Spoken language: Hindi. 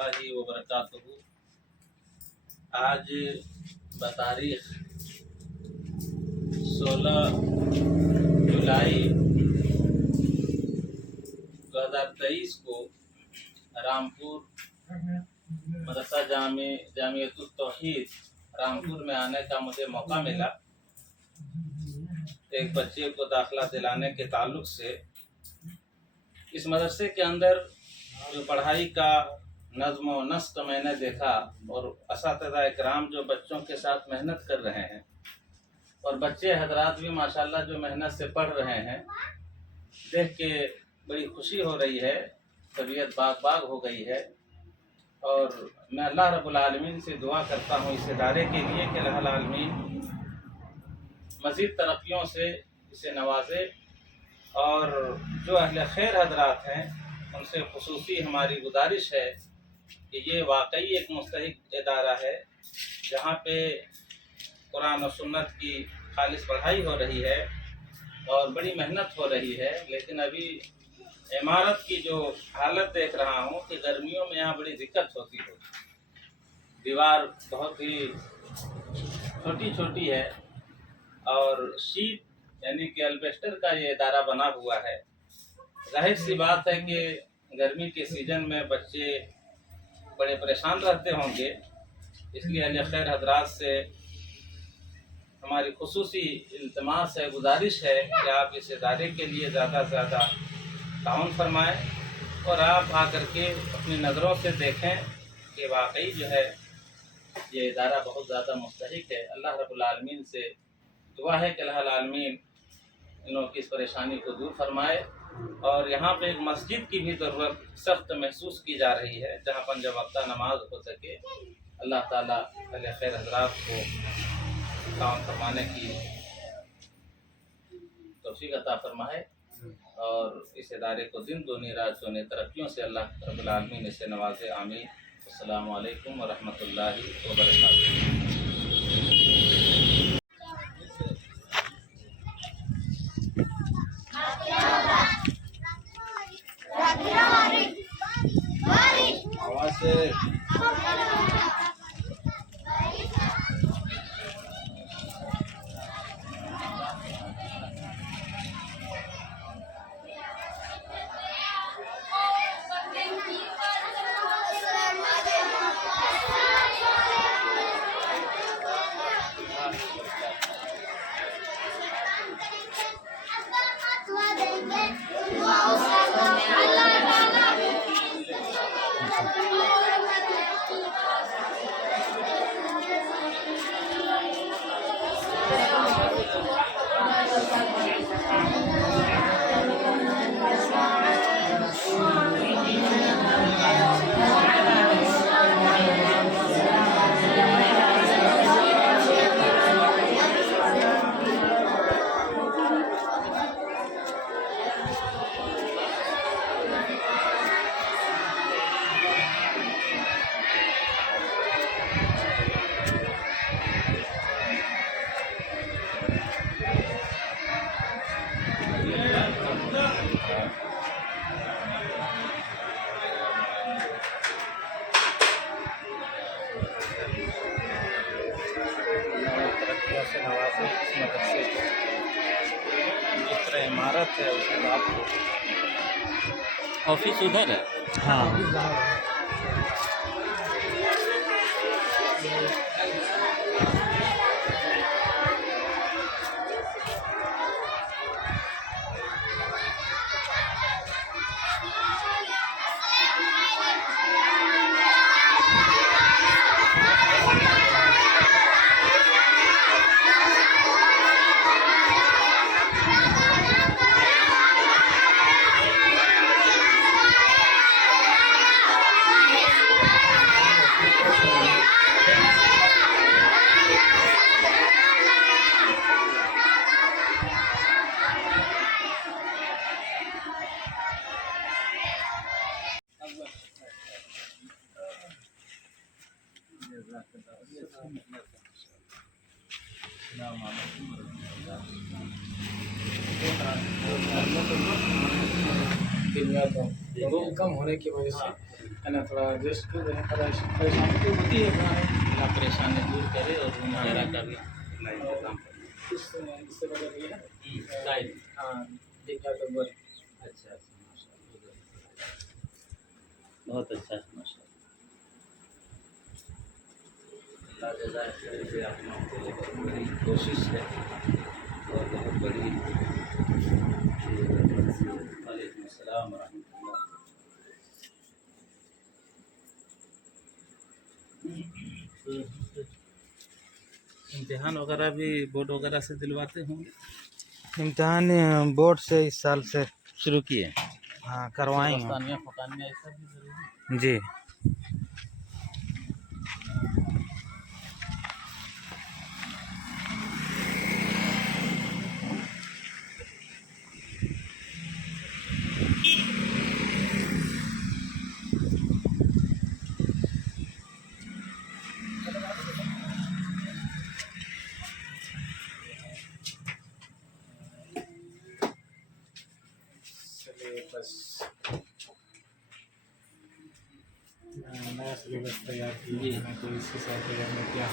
रहमतुल्लाहि व बरकातुहू। आज बतारीख 16 जुलाई 2023 को रामपुर मदरसा जामियतुत तौहीद रामपुर में आने का मुझे मौका मिला। एक बच्चे को दाखिला दिलाने के ताल्लुक से इस मदरसे के अंदर जो पढ़ाई का नज़्म व नस्क मैंने देखा और असातिज़ा इकराम जो बच्चों के साथ मेहनत कर रहे हैं और बच्चे हजरात भी माशाल्लाह जो मेहनत से पढ़ रहे हैं, देख के बड़ी खुशी हो रही है, तबीयत बाग हो गई है। और मैं अल्लाह रब्बुल आलमीन से दुआ करता हूँ इस इदारे के लिए कि अल्लाह आलमीन मज़ीद तरक्कियों से इसे नवाजे। और जो अहले खैर हजरात हैं उनसे खुसूसी हमारी गुजारिश है कि ये वाकई एक मुस्तहिक इदारा है जहाँ पे कुरान और सुन्नत की खालिस पढ़ाई हो रही है और बड़ी मेहनत हो रही है। लेकिन अभी इमारत की जो हालत देख रहा हूँ कि गर्मियों में यहाँ बड़ी दिक्कत होती है। दीवार बहुत ही छोटी छोटी है और शीट यानी कि अल्बेस्टर का ये इदारा बना हुआ है। जाहिर सी बात है कि गर्मी के सीज़न में बच्चे बड़े परेशान रहते होंगे, इसलिए अहले खैर हजरात से हमारी खुसूसी इल्तिमास है, गुजारिश है कि आप इस इदारे के लिए ज़्यादा से ज़्यादा ताउन फरमाएँ और आप आकर के अपनी नज़रों से देखें कि वाकई जो है ये इदारा बहुत ज़्यादा मुस्तहिक है। अल्लाह रब्बुल आलमीन से दुआ है कि अल्लाह आलमीन इन लोगों की इस परेशानी को दूर फरमाए। और यहाँ पे एक मस्जिद की भी ज़रूरत सख्त महसूस की जा रही है जहाँ पर जब वक्ता नमाज हो सके। अल्लाह ताला अहले खैर हज़रात को काम फरमाने की तौफीक अता फरमाए और इस इदारे को दिन दूनी रात दूनी तरक्कियों से अल्लाह रब्बुल आलमीन इसे नवाजे। आमीन। अस्सलामु अलैकुम व रहमतुल्लाहि व बरकातुहू। आवाज़ से से नवाजे इस मदरसे को। जिस तरह इमारत है उसके बाद ऑफिस उधर है। हाँ दिन कम होने की वजह से है ना, थोड़ा एडजस्ट कर दें, परेशानी तो होती है बनाने में। या परेशानी दूर करे और रूम वगैरह का भी अपना इंतजाम करे। इससे बगल ये है साइड। हाँ, देखा तो बोल अच्छा अच्छा, माशाअल्लाह, बहुत अच्छा है माशाअल्लाह। अल्लाह जज़ाए खैर से आप लोगों को बहुत बड़ी कोशिश है और बहुत बड़ी। वालेकुम अस्सलाम वरहमतुल्लाह। इम्तिहान वगैरह भी बोर्ड वगैरह से दिलवाते होंगे? इम्तिहान बोर्ड से इस साल से शुरू किए? हाँ करवाएंगे दस्तानिया फकानिया ऐसा भी जरूरी है? जी। चलिए बस नया सिलेबस तैयार किए हैं तो इसके साथ क्या